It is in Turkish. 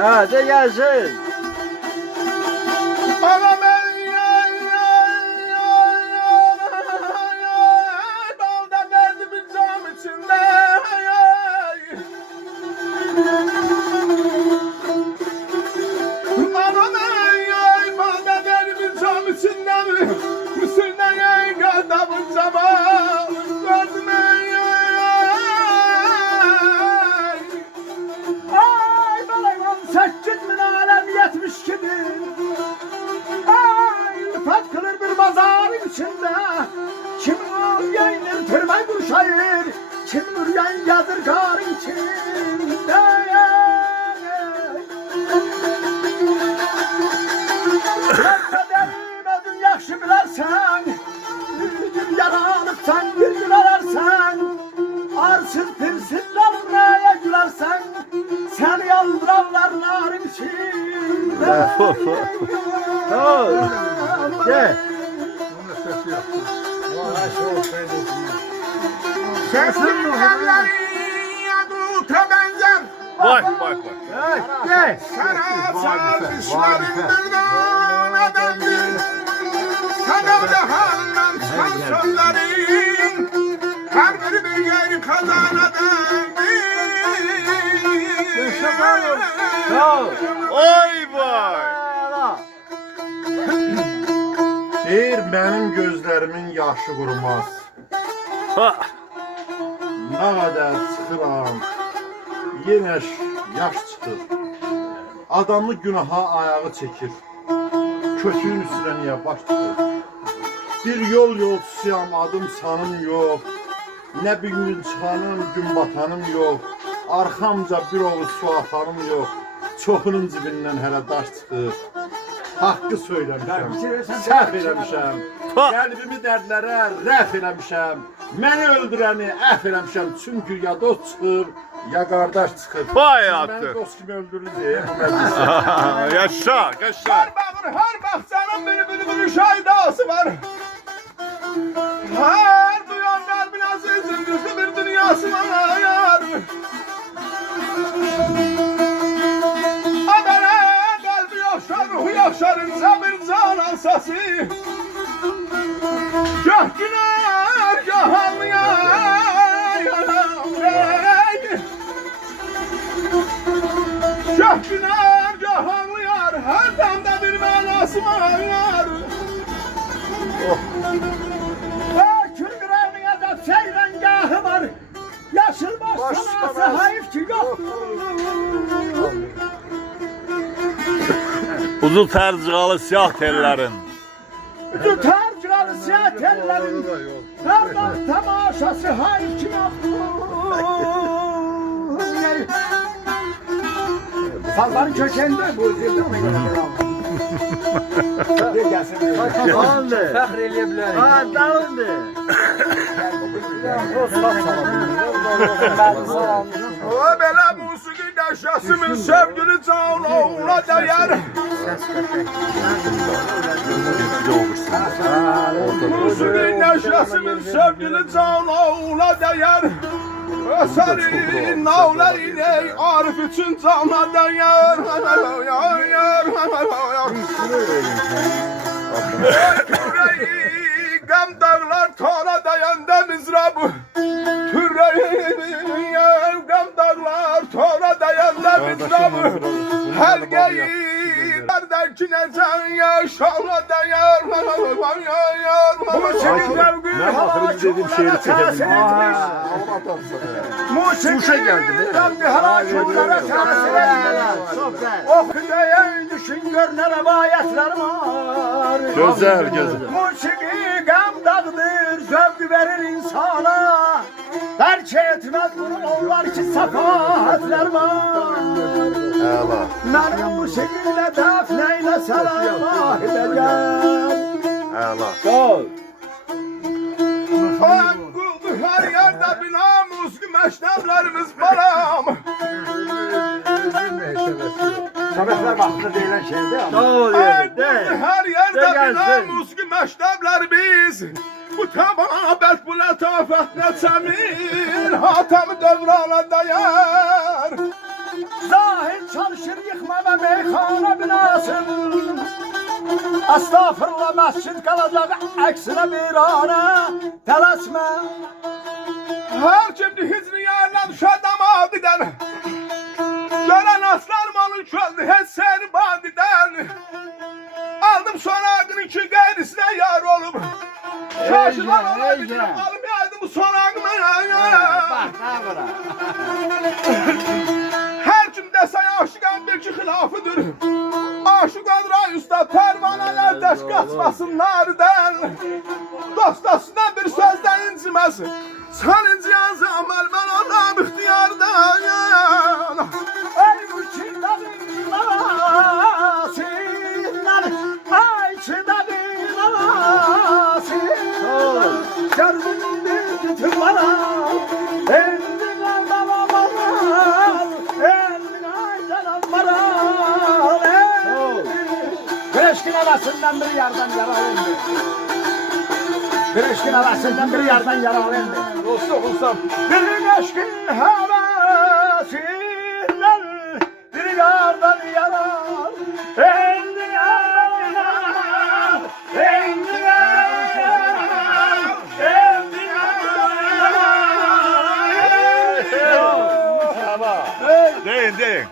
Ha de gelsin. Anam balda derdimin cam içinde. Anam balda derdimin cam içinde. Mısır'da yayın adamın zamanı. Gördüm ay balayım 8.000 alem 72'dir. Rıfat kılır bir mazarın içinde. Kim yayınır tırmay kuşayır. Kim yayın yazır karın içinde. Sen kaderim özün yakşı bilersen. Bir yaralıksan bir gün ararsan. Arsız pirsizler neye gülersen. Seni yandıranlar narın içinde. De. Sesin ellerin yakuta benzer. Bak. De. Sana sarışlarındır danadandır. Sana cehandan çıkan sözlerin. Her biri bir yer kazanadandır. Oy vay. Deyir mənim gözlərimin yaşı qurumaz. Ha. Nə qədər çıxıram, yenə yaş çıxır. Adamı günaha ayağı çəkir. Kötüyün üstünə niyə baş tutur? Bir yolçusuyam, adım sanım yox. Nə bir gün çıxanım, gün batanım yox. Arxamca bir ovuc su atanım yox. Çoxunun cibindən hələ daş çıxır. Haqqı söyləmişəm, səhv eləmişəm. Qəlbimi dərdlərə rəf eləmişəm. Məni öldürəni əf eləmişəm. Çünki ya dost çıxır, ya qardaş çıxır. Vay Məni artıq. dost kimi öldürüldü bu məclisə. Yaşa, yaşa. Her bağın, her bahçenin bir bülbülü şaydası var. Her duyan kalbin azizin güçlü bir dünyası var. Amele kalbi yaşar, ruhu yaşarınca bir canan sesi. Gah güner, gah ağlayan. Gah güner, gah ağlayar, her damda bir manası var. Kül yüreğine de seyrengahı var. Yaşıl başlaması hayır ki yok. Uzun tercikalı siyah tellerin. Tutar cıralı siyah tellerin. Her bak temaşası hayır ki yok. Salların kökeninde bu zilde Dağıldı. Fəxr eləyə bilərik. Ha dağıldı. O belə musiqi nəşəsimin sevgili canına dəyər. Musiqi nəşəsimin sevgili canına dəyər. Eserin navleriyle Arif için cana dəyər. Türreyi gəm dağlar tara dəyəndə mizrabı. Türreyi gəm dağlar tara dəyəndə mizrabı. Həlqəyi Derdəkine can yaşana dəyər. Mən axırıncı dediyim şeiri çəkəbildim. Musika geldi mi? Okuyan düşün gör ne rivayetler var. Gözəl, gözəl. Musiki gam dağdır, zevk verir insana. Terk etmez bunu onlar ki safahatler var. Əla. Benim musikiyle defneyle selam edeceğim. Əla. Sol. Her yerde bir namus meşreplerimiz baram. Sabahlar vaxtında deyilən şeydir ama. Sol Her yerdə. yerde bir gelsin. namus meşreplerimiz. Bu tevabet bu letafet ne çemir. Hatem devrana dayar. Zahid çalışır yıkmama meyhane binasın. Estağfurullah mescid kalacak aksine bir ana telaşma. Her kimdi hicri yerden düşer damadiden. Gören aslanım onun çöldü hiç seni badiden. Aldım sonrağın iki gayrisine yar olup. Şaşılan ona bir kalım yaydım bu sonrağıma Bak ne bura. Her kim desen aşıkan bir ki hilafıdır. Aşık olur usta pervaneler taş kaçmasın nardan. Dostasından bir sözden incimesin. Sen inciyen zaman ben ondan ihtiyardan. Ey uçindanın lavasından, ay çındanın lavasından. Gördün bütün bana, endin ağlamamaz, endin aydalanmaraz. Güneşkin havasından bir yerden yaralandı. Güneşkin havasından bir yerden yaralandı. Olsam. Güneşkin havasından bir yerden yarar. Endin ağlamamaz, endin ağlamamaz, endin ağlamamaz. Deyin deyin.